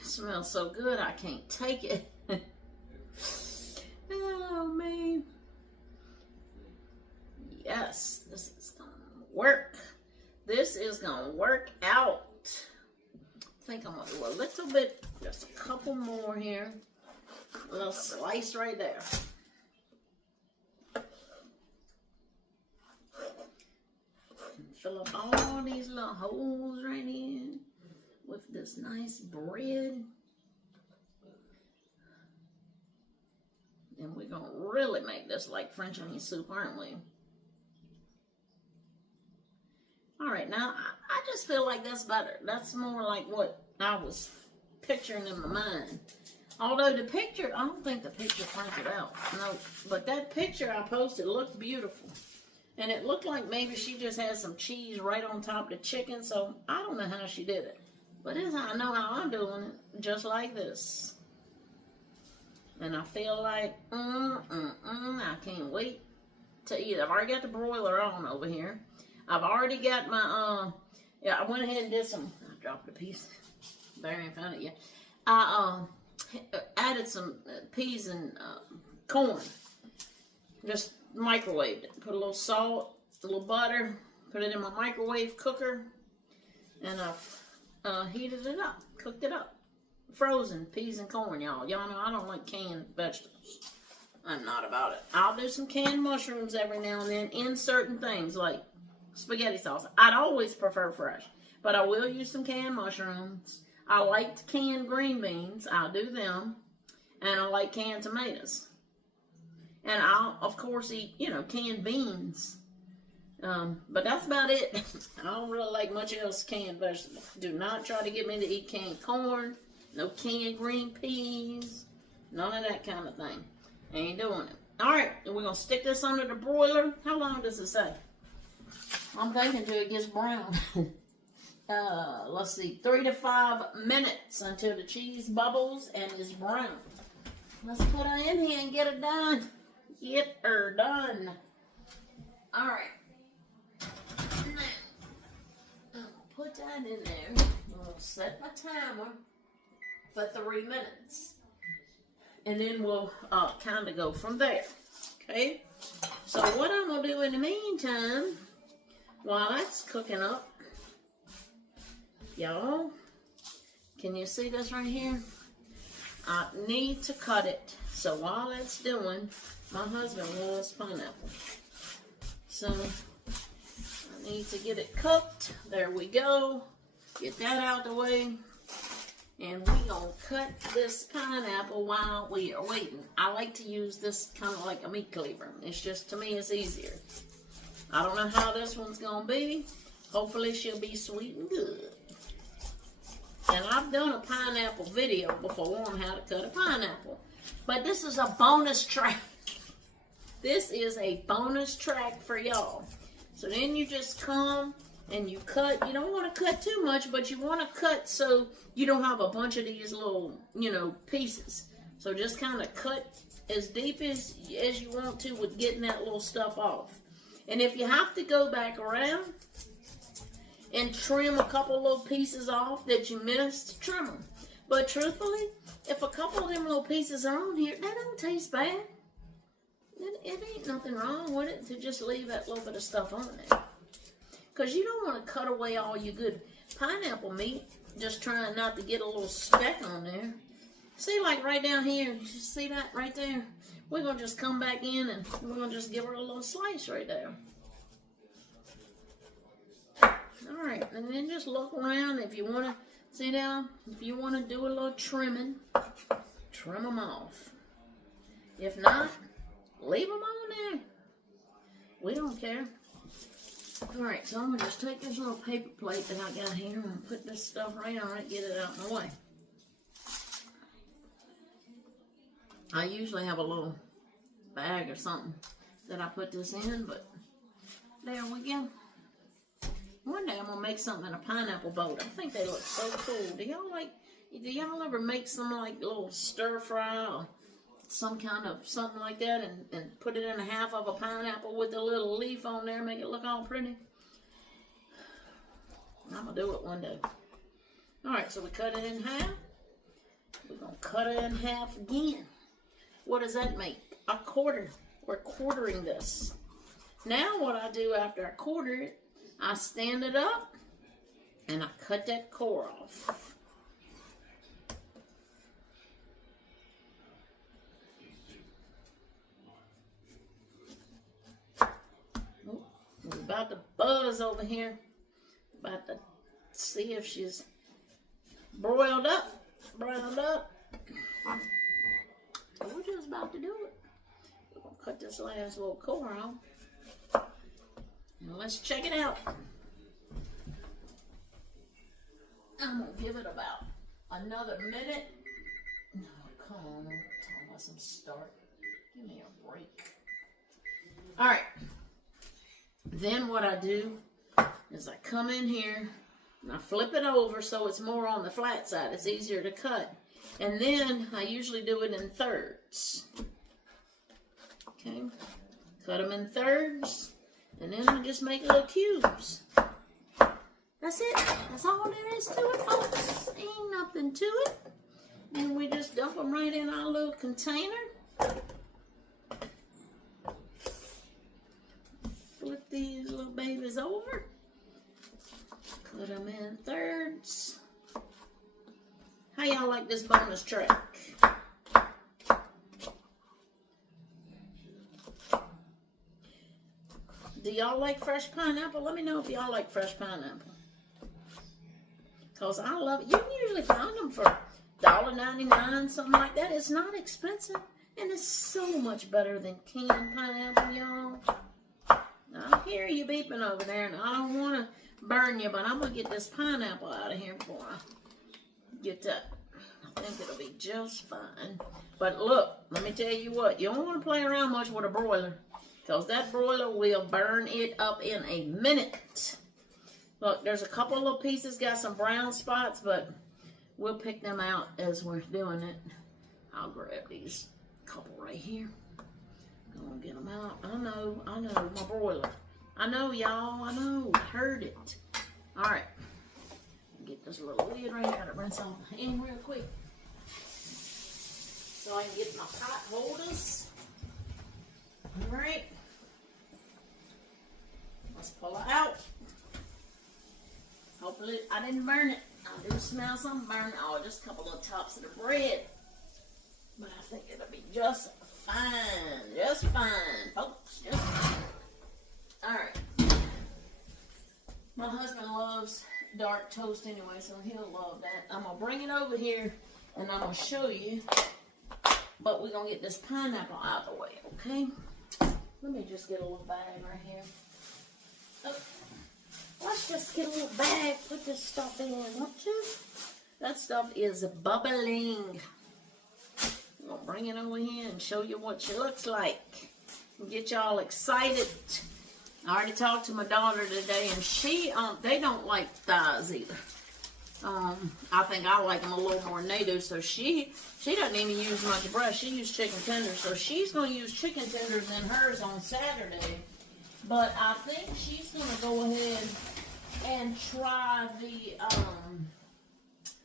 it smells so good, I can't take it. Oh, man. Yes, this is going to work. This is going to work out. I think I'm going to do a little bit, just a couple more here. A little slice right there. Fill up all these little holes right in with this nice bread. And we're going to really make this like French onion soup, aren't we? All right, now I just feel like that's better. That's more like what I was picturing in my mind. Although the picture, I don't think the picture printed out. No, but that picture I posted looked beautiful. And it looked like maybe she just had some cheese right on top of the chicken, so I don't know how she did it. But this is how I know how I'm doing it, just like this. And I feel like, I can't wait to eat it. I've already got the broiler on over here. I've already got my, yeah, I went ahead and did some, I dropped a piece. Barry ain't found it yet. I added some peas and corn. Just microwaved it. Put a little salt, a little butter, put it in my microwave cooker, and I heated it up, cooked it up. Frozen peas and corn, y'all. Y'all know I don't like canned vegetables. I'm not about it. I'll do some canned mushrooms every now and then in certain things, like spaghetti sauce. I'd always prefer fresh, but I will use some canned mushrooms. I like canned green beans. I'll do them. And I like canned tomatoes. And I'll, of course, eat, canned beans. But that's about it. I don't really like much else canned vegetables. Do not try to get me to eat canned corn. No canned green peas. None of that kind of thing. Ain't doing it. Alright, and we're going to stick this under the broiler. How long does it say? I'm thinking till it gets brown. Let's see, 3 to 5 minutes until the cheese bubbles and is brown. Let's put her in here and get her done. Get her done. All right. Now, I'll put that in there. I'll set my timer for 3 minutes. And then we'll kind of go from there. Okay? So what I'm going to do in the meantime, while that's cooking up, y'all, can you see this right here? I need to cut it. So while that's doing, my husband loves pineapple. So I need to get it cooked. There we go. Get that out the way. And we're going to cut this pineapple while we are waiting. I like to use this kind of like a meat cleaver. It's just, to me, it's easier. I don't know how this one's going to be. Hopefully she'll be sweet and good. And I've done a pineapple video before on how to cut a pineapple. But this is a bonus track. This is a bonus track for y'all. So then you just come and you cut. You don't want to cut too much, but you want to cut so you don't have a bunch of these little, pieces. So just kind of cut as deep as you want to with getting that little stuff off. And if you have to go back around and trim a couple little pieces off that you missed, trim them. But truthfully, if a couple of them little pieces are on here, that don't taste bad. It ain't nothing wrong with it to just leave that little bit of stuff on there. Because you don't want to cut away all your good pineapple meat, just trying not to get a little speck on there. See, like right down here, you see that right there? We're going to just come back in and we're going to just give her a little slice right there. Alright, and then just look around if you want to, see down, if you want to do a little trimming, trim them off. If not, leave them on there. We don't care. Alright, so I'm going to just take this little paper plate that I got here and put this stuff right on it, get it out of my way. I usually have a little bag or something that I put this in, but there we go. One day I'm going to make something in a pineapple boat. I think they look so cool. Do y'all ever make some like little stir fry or some kind of something like that and put it in half of a pineapple with a little leaf on there, make it look all pretty? I'm going to do it one day. Alright, so we cut it in half. We're going to cut it in half again. What does that make? A quarter. We're quartering this. Now what I do after I quarter it, I stand it up and I cut that core off. Oh, we're about to buzz over here. About to see if she's broiled up, browned up. So we're just about to do it. We're going to cut this last little core off. Now let's check it out. I'm going to give it about another minute. A come on. Talking about some start. Give me a break. All right. Then what I do is I come in here and I flip it over so it's more on the flat side. It's easier to cut. And then I usually do it in thirds. Okay. Cut them in thirds. And then I just make little cubes. That's it. That's all there is to it, folks. Ain't nothing to it. And we just dump them right in our little container. Flip these little babies over. Cut them in thirds. How y'all like this bonus track? Do y'all like fresh pineapple? Let me know if y'all like fresh pineapple. Because I love it. You can usually find them for $1.99, something like that. It's not expensive. And it's so much better than canned pineapple, y'all. I hear you beeping over there, and I don't want to burn you, but I'm going to get this pineapple out of here before I get that. I think it'll be just fine. But look, let me tell you what. You don't want to play around much with a broiler, because that broiler will burn it up in a minute. Look, there's a couple little pieces, got some brown spots, but we'll pick them out as we're doing it. I'll grab these couple right here. Gonna get them out. I know, my broiler. I know, y'all, I know, heard it. All right, get this little lid right here. Gotta rinse off the hand real quick so I can get my pot holders. All right, let's pull it out. Hopefully I didn't burn it. I do smell something burning. Oh, just a couple of tops of the bread. But I think it'll be just fine. Just fine, folks. Just fine. Alright. My husband loves dark toast anyway, so he'll love that. I'm going to bring it over here and I'm going to show you. But we're going to get this pineapple out of the way, okay? Let me just get a little bag right here. Oh. Let's just get a little bag, put this stuff in, won't you? That stuff is bubbling. I'm going to bring it over here and show you what she looks like. And get y'all excited. I already talked to my daughter today, and she, they don't like thighs either. I think I like them a little more native, so she doesn't even use much breast. She uses chicken tenders, so she's going to use chicken tenders in hers on Saturday. But I think she's going to go ahead and try the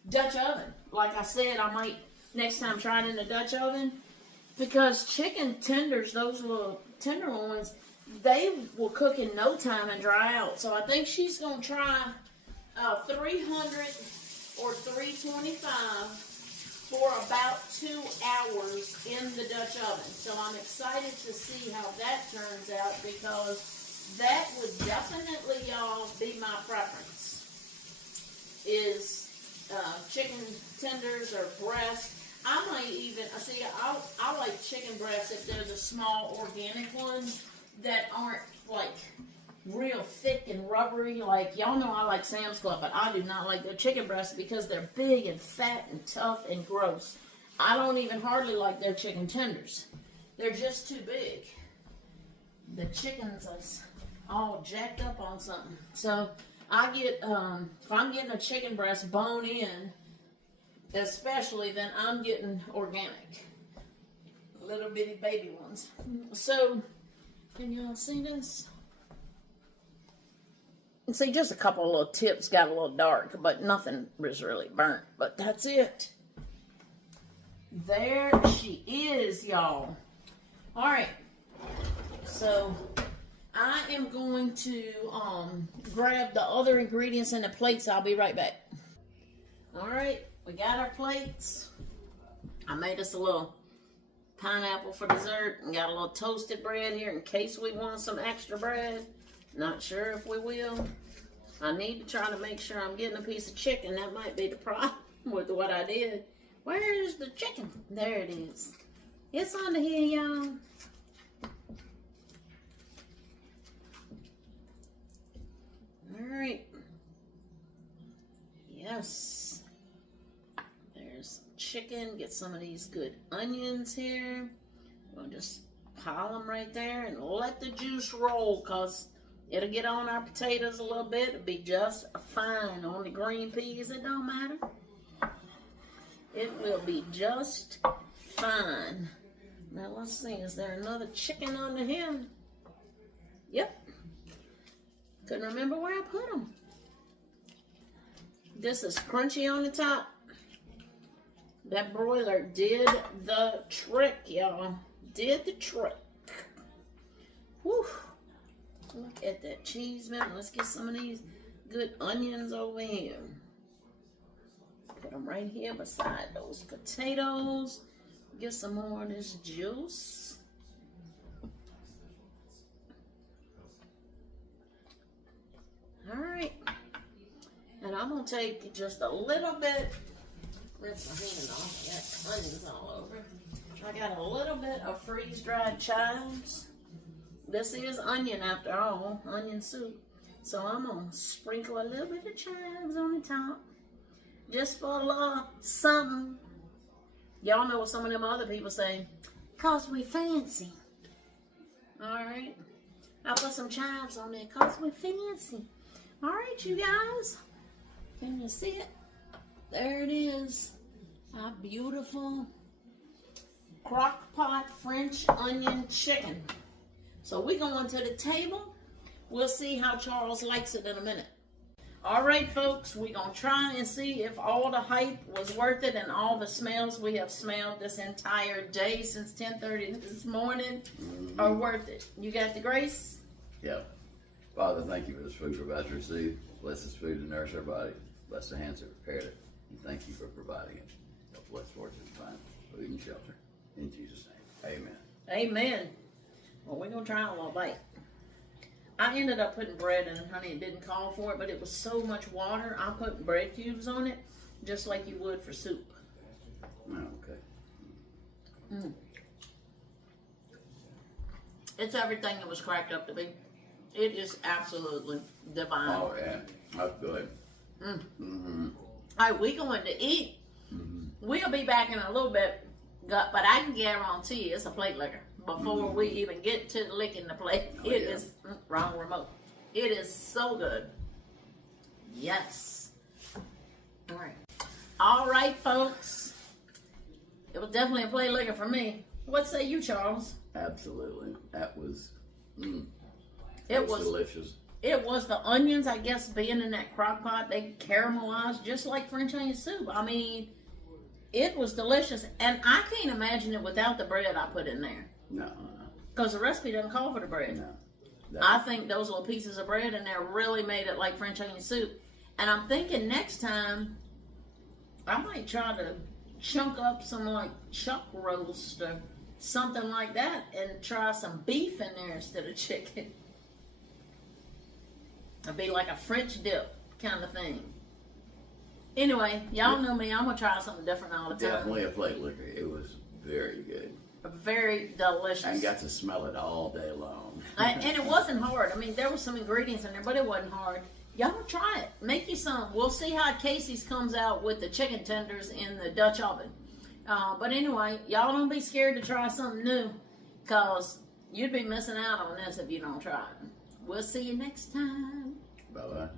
Dutch oven. Like I said, I might next time try it in the Dutch oven. Because chicken tenders, those little tender ones, they will cook in no time and dry out. So I think she's going to try 300 or 325 for about 2 hours in the Dutch oven. So I'm excited to see how that turns out, because that would definitely, y'all, be my preference. Is chicken tenders or breast. I might even, see, I like chicken breasts if there's a small organic ones that aren't like real thick and rubbery. Like, y'all know I like Sam's Club, but I do not like their chicken breasts because they're big and fat and tough and gross. I don't even hardly like their chicken tenders. They're just too big. The chickens is all jacked up on something. So I get, if I'm getting a chicken breast bone in, especially, then I'm getting organic. Little bitty baby ones. So, can y'all see this? And see, just a couple of little tips got a little dark, but nothing was really burnt. But that's it. There she is, y'all. Alright. So, I am going to grab the other ingredients in the plates. I'll be right back. Alright. We got our plates. I made us a little pineapple for dessert and got a little toasted bread here in case we want some extra bread. Not sure if we will. I need to try to make sure I'm getting a piece of chicken. That might be the problem with what I did. Where's the chicken? There it is. It's under here, y'all. Alright. Yes. chicken. Get some of these good onions here. We'll just pile them right there and let the juice roll, because it'll get on our potatoes a little bit. It'll be just fine. On the green peas, it don't matter. It will be just fine. Now let's see, is there another chicken under here? Yep. Couldn't remember where I put them. This is crunchy on the top. That broiler did the trick, y'all. Did the trick. Whew. Look at that cheese, man. Let's get some of these good onions over here. Put them right here beside those potatoes. Get some more of this juice. All right. And I'm going to take just a little bit. Rinse my hand off. I got onions all over. I got a little bit of freeze-dried chives. This is onion after all, onion soup. So I'm going to sprinkle a little bit of chives on the top. Just for a little something. Y'all know what some of them other people say. 'Cause we fancy. Alright. I'll put some chives on there. 'Cause we fancy. Alright, you guys. Can you see it? There it is. Our beautiful crock pot French onion chicken. So we're going to the table. We'll see how Charles likes it in a minute. All right, folks, we're going to try and see if all the hype was worth it and all the smells we have smelled this entire day since 10:30 this morning are worth it. You got the grace? Yeah. Father, thank you for this food we're about to receive. Bless this food to nourish our body. Bless the hands that prepared it. And thank you for providing it. Help bless fortune to find food and shelter. In Jesus' name, amen. Amen. Well, we're going to try a little bite. I ended up putting bread in it, honey. It didn't call for it, but it was so much water. I put bread cubes on it, just like you would for soup. Oh, okay. It's everything it was cracked up to be. It is absolutely divine. Oh, yeah. That's good. All right, we're going to eat. We'll be back in a little bit, but I can guarantee you it's a plate liquor. Before we even get to licking the plate, it is wrong remote. It is so good. Yes. All right, folks. It was definitely a plate liquor for me. What say you, Charles? Absolutely. That was, it was delicious. It was the onions, I guess, being in that crock pot. They caramelized just like French onion soup. I mean, it was delicious. And I can't imagine it without the bread I put in there. No. Because the recipe doesn't call for the bread. No. I think those little pieces of bread in there really made it like French onion soup. And I'm thinking next time, I might try to chunk up some like chuck roast or something like that and try some beef in there instead of chicken. It'd be like a French dip kind of thing. Anyway, y'all know me. I'm going to try something different all the time. Definitely a plate liquor. It was very good. Very delicious. I got to smell it all day long. And it wasn't hard. I mean, there was some ingredients in there, but it wasn't hard. Y'all try it. Make you some. We'll see how Casey's comes out with the chicken tenders in the Dutch oven. But anyway, y'all don't be scared to try something new, because you'd be missing out on this if you don't try it. We'll see you next time. Bye-bye.